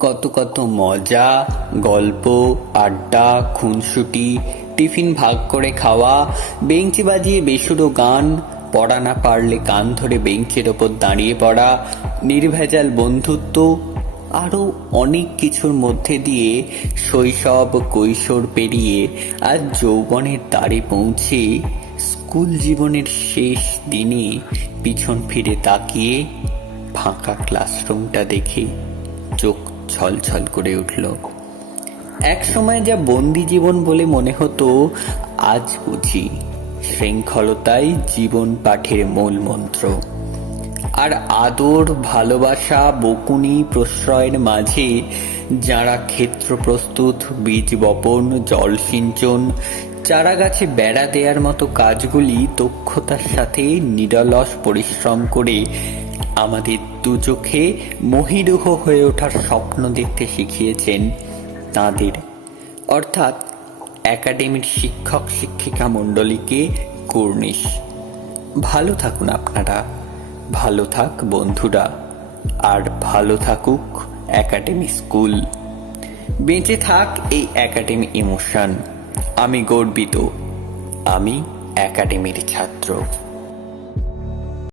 কত কত মজা, গল্প, আড্ডা, খুনসুটি, টিফিন ভাগ করে খাওয়া, বেঞ্চি বাজিয়ে বেসুরো গান, পড়া না পারলে কান ধরে বেঞ্চের ওপর দাঁড়িয়ে পড়া, নির্ভেজাল বন্ধুত্ব, আরও অনেক কিছুর মধ্যে দিয়ে শৈশব কৈশোর পেরিয়ে আজ যৌবনের দ্বারে পৌঁছে স্কুল জীবনের শেষ দিনে পিছন ফিরে তাকিয়ে ফাঁকা ক্লাসরুমটা দেখে চোখ ছলছল করে উঠল। এক সময় যা বন্দি জীবন বলে মনে হতো, আজ বুঝি শৃঙ্খলতাই জীবন পাঠের মূল মন্ত্র। আর আদর, ভালোবাসা, বকুনি, প্রশ্রয়ের মাঝে যারা ক্ষেত্র প্রস্তুত, বীজ বপন, জল সিঞ্চন, চারা গাছে বেড়া দেওয়ার মতো কাজগুলি দক্ষতার সাথে নিরলস পরিশ্রম করে আমাদের দুচোখে মহীরুহ হয়ে ওঠার স্বপ্ন দেখতে শিখিয়েছেন, তাঁদের অর্থাৎ একাডেমির শিক্ষক শিক্ষিকা মণ্ডলীকে কুর্নিশ। ভালো থাকুন আপনারা, ভালো থাক বন্ধুরা, আর ভালো থাকুক একাডেমি স্কুল। বেঁচে থাক এই একাডেমি ইমোশন। আমি গর্বিত, আমি একাডেমির ছাত্র।